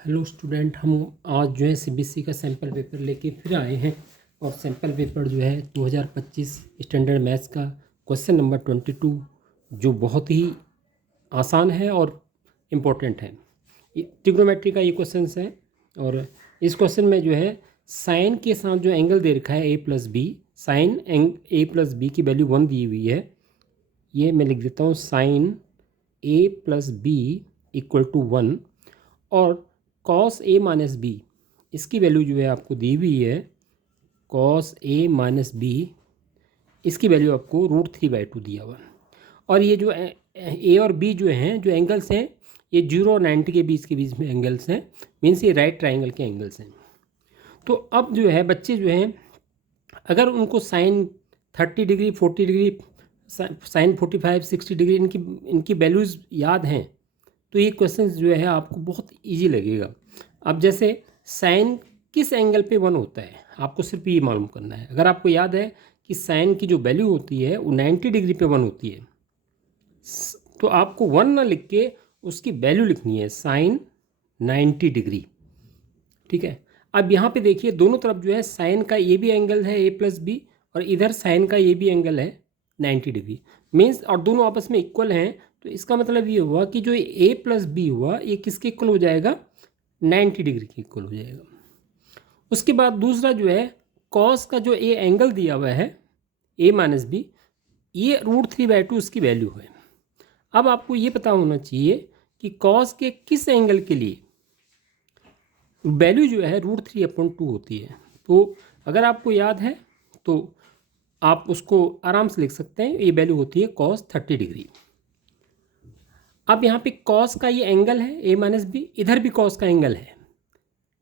Hello student, हम आज जो है सीबीएसई का सैम्पल पेपर लेके फिर आए हैं। और सैम्पल पेपर जो है 2025 स्टैंडर्ड मैथ्स का क्वेश्चन नंबर 22 जो बहुत ही आसान है और इम्पोर्टेंट है। ट्रिग्नोमेट्री का ये क्वेश्चन है। और इस क्वेश्चन में जो है साइन के साथ जो एंगल दे रखा है a+b, साइन a+b की वैल्यू 1 दी हुई है। ये मैं लिख देता हूँ, साइन a+b = 1 और कॉस a माइनस बी, इसकी वैल्यू जो है आपको दी हुई है। कॉस a माइनस बी, इसकी वैल्यू आपको √3/2 दिया हुआ। और ये जो ए और बी जो हैं, जो एंगल्स हैं, ये 0 और 90 के बीच में एंगल्स हैं। मीन्स ये राइट ट्राइंगल के एंगल्स हैं। तो अब जो है बच्चे जो हैं, अगर उनको sine 30 degree, 40 degree, sine 45, 60 degree इनकी वैल्यूज़ याद हैं तो ये क्वेश्चन जो है आपको बहुत इजी लगेगा। अब जैसे साइन किस एंगल पे 1 होता है, आपको सिर्फ ये मालूम करना है। अगर आपको याद है कि साइन की जो वैल्यू होती है वो 90 डिग्री पे 1 होती है, तो आपको 1 ना लिख के उसकी वैल्यू लिखनी है, साइन 90 डिग्री। ठीक है। अब यहाँ पे देखिए, दोनों तरफ जो है साइन का ये भी एंगल है a+b, और इधर साइन का ये भी एंगल है 90 डिग्री। मीन्स और दोनों आपस में इक्वल हैं। तो इसका मतलब ये हुआ कि जो a+b हुआ ये किसके इक्वल हो जाएगा, 90 डिग्री के इक्वल हो जाएगा। उसके बाद दूसरा जो है कॉस का जो ए एंगल दिया हुआ है a-b, ये √3/2 उसकी वैल्यू है। अब आपको ये पता होना चाहिए कि कॉस के किस एंगल के लिए वैल्यू जो है √3/2 होती है। तो अगर आपको याद है तो आप उसको आराम से लिख सकते हैं, ये वैल्यू होती है कॉस 30 डिग्री। अब यहाँ पे कॉस का ये एंगल है a-b, इधर भी कॉस का एंगल है।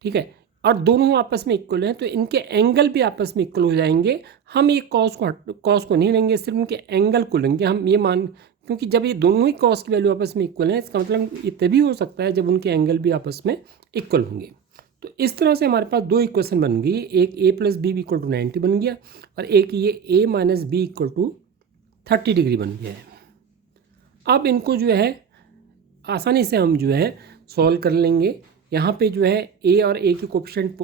ठीक है। और दोनों आपस में इक्वल हैं तो इनके एंगल भी आपस में इक्वल हो जाएंगे। हम ये कॉस को नहीं लेंगे, सिर्फ इनके एंगल को लेंगे। हम ये क्योंकि जब ये दोनों ही कॉस की वैल्यू आपस में इक्वल है, इसका मतलब ये तभी हो सकता है जब उनके एंगल भी आपस में इक्वल होंगे। तो इस तरह से हमारे पास दो इक्वेशन बन गई, एक a+b = 90 बन गया और एक ये a-b = 30 डिग्री बन गया है। अब इनको जो है आसानी से हम जो है सॉल्व कर लेंगे। यहाँ पे जो है a और a के कोफिशिएंट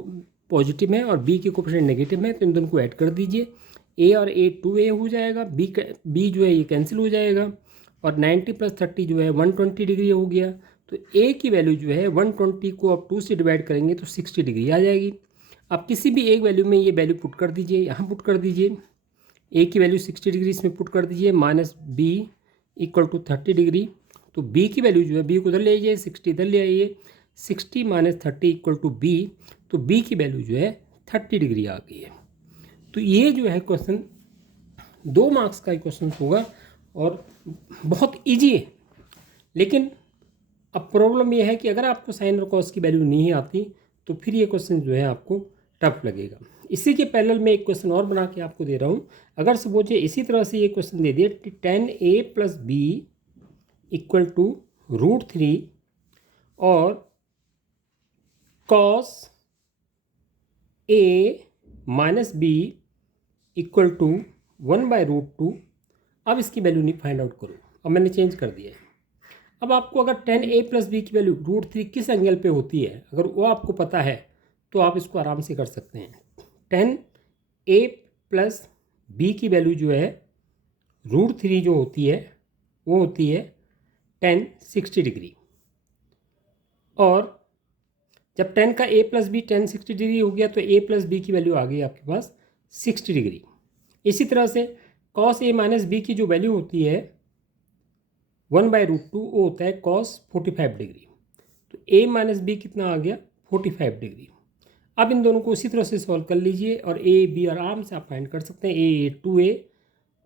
पॉजिटिव है और b के कोफिशिएंट नेगेटिव है, तो इन दोनों को ऐड कर दीजिए। a और a 2a हो जाएगा, b जो है ये कैंसिल हो जाएगा, और 90 + 30 जो है 120 डिग्री हो गया। तो a की वैल्यू जो है 120 को अब 2 से डिवाइड करेंगे तो 60 डिग्री आ जाएगी। अब किसी भी एक वैल्यू में ये वैल्यू पुट कर दीजिए, यहाँ पुट कर दीजिए। a की वैल्यू 60 डिग्री इसमें पुट कर दीजिए, -b = 30 डिग्री। तो b की वैल्यू जो है, b को उधर ले आइए, 60 इधर ले आइए, 60 - 30 = b। तो b की वैल्यू जो है 30 डिग्री आ गई है। तो ये जो है क्वेश्चन 2 मार्क्स का क्वेश्चन होगा और बहुत इजी है। लेकिन अब प्रॉब्लम ये है कि अगर आपको साइन और कॉस की वैल्यू नहीं आती तो फिर ये क्वेश्चन जो है आपको टफ लगेगा। इसी के पैरेलल में एक क्वेश्चन और बना के आपको दे रहा हूँ। अगर सपोज इसी तरह से ये क्वेश्चन दे दिए, 10a + b = √3 और cos a - b = 1/√2। अब इसकी वैल्यू नहीं फाइंड आउट करो, अब मैंने चेंज कर दिया है। अब आपको अगर 10a + b की वैल्यू √3 किस एंगल पे होती है, अगर वो आपको पता है तो आप इसको आराम से कर सकते हैं। 10a + b की वैल्यू जो है √3 जो होती है वो होती है 10 60 डिग्री। और जब 10 का a + b 10 60 डिग्री हो गया तो a + b की वैल्यू आ गई आपके पास 60 डिग्री। इसी तरह से cos a - b की जो वैल्यू होती है 1/√2, वो होता है cos 45 डिग्री। तो a - b कितना आ गया, 45 डिग्री। अब इन दोनों को उसी तरह से सॉल्व कर लीजिए और a b आराम से आप फाइंड कर सकते हैं। a 2a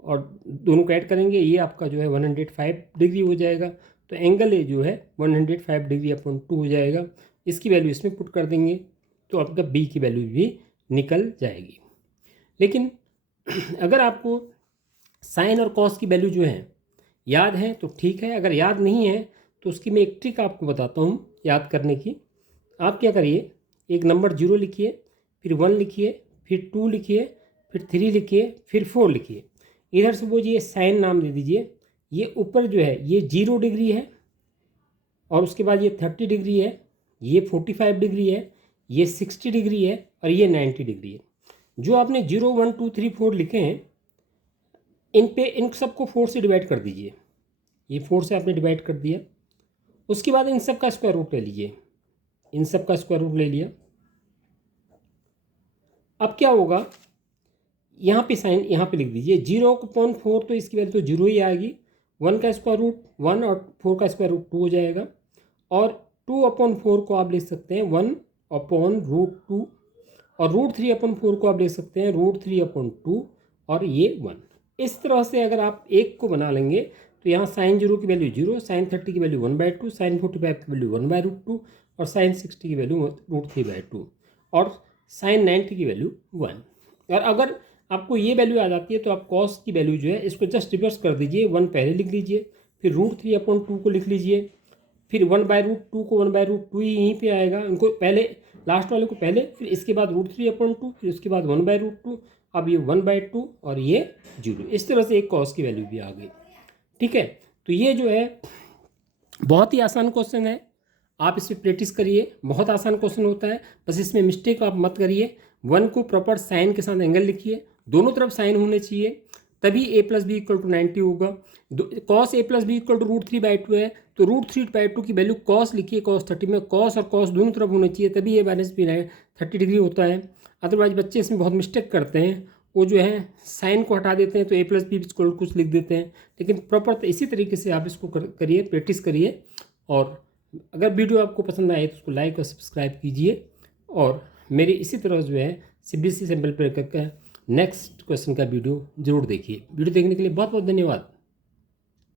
और दोनों को ऐड करेंगे, ये आपका जो है 105 डिग्री हो जाएगा। तो एंगल ए जो है 105 डिग्री / 2 हो जाएगा। इसकी वैल्यू इसमें पुट कर देंगे तो आपका बी की वैल्यू भी निकल जाएगी। लेकिन अगर आपको साइन और कॉस की वैल्यू जो है याद है तो ठीक है, अगर याद नहीं है तो उसकी मैं एक ट्रिक आपको बताता हूँ याद करने की। आप क्या करिए, एक नंबर 0 लिखिए, फिर 1 लिखिए, फिर 2 लिखिए, फिर 3 लिखिए, फिर 4 लिखिए। इधर सपोज ये साइन नाम दे दीजिए। ये ऊपर जो है ये 0 डिग्री है और उसके बाद ये 30 डिग्री है, ये 45 डिग्री है, ये 60 डिग्री है और ये 90 डिग्री है। जो आपने 0 1 2 3 4 लिखे हैं, इन सबको 4 से डिवाइड कर दीजिए। ये 4 से आपने डिवाइड कर दिया। उसके बाद इन सब का स्क्वायर रूट ले लीजिए, इन सब का स्क्वायर रूट ले लिया। अब क्या होगा, यहाँ पे साइन यहाँ पे लिख दीजिए 0/4, तो इसकी वैल्यू तो 0 ही आएगी। 1 का स्क्वायर रूट 1 और 4 का स्क्वायर रूट 2 हो जाएगा। और 2/4 को आप लिख सकते हैं 1/√2 और √3/4 को आप लिख सकते हैं √3/2 और ये 1। इस तरह से अगर आप एक को बना लेंगे तो यहाँ साइन 0 की वैल्यू 0, साइन 30 की वैल्यू 1/2, साइन 45 की वैल्यू 1/√2 और साइन 60 की वैल्यू √3/2 और साइन 90 की वैल्यू 1। और अगर आपको ये वैल्यू आ जाती है तो आप कॉस की वैल्यू जो है इसको जस्ट रिवर्स कर दीजिए, 1 पहले लिख लीजिए, फिर √3/2 को लिख लीजिए, फिर 1/√2 को 1/√2 ही यहीं पे आएगा। उनको पहले लास्ट वाले को पहले, फिर इसके बाद √3/2, फिर उसके बाद 1/√2, अब ये 1/2 और ये 0। इस तरह से एक कॉस की वैल्यू भी आ गई। ठीक है, तो ये जो है बहुत ही आसान क्वेश्चन है, आप इस पर प्रैक्टिस करिए। बहुत आसान क्वेश्चन होता है, बस इसमें मिस्टेक आप मत करिए। 1 को प्रॉपर साइन के साथ एंगल लिखिए, दोनों तरफ साइन होने चाहिए, तभी a + b = 90 होगा। cos a + b = √3/2 है, तो √3/2 की वैल्यू cos लिखिए। cos 30 में cos और cos दोनों तरफ होने चाहिए, तभी a - b 30 डिग्री होता है। अदरवाइज बच्चे इसमें बहुत मिस्टेक करते हैं, वो जो है साइन को हटा देते हैं तो a + b = कुछ लिख देते हैं। लेकिन प्रॉपर इसी तरीके से आप इसको करिए, प्रैक्टिस करिए। और अगर वीडियो आपको पसंद आए तो उसको लाइक और सब्सक्राइब कीजिए। और मेरे इसी तरह जो है CBSE सैम्पल पेपर का नेक्स्ट क्वेश्चन का वीडियो जरूर देखिए। वीडियो देखने के लिए बहुत बहुत धन्यवाद।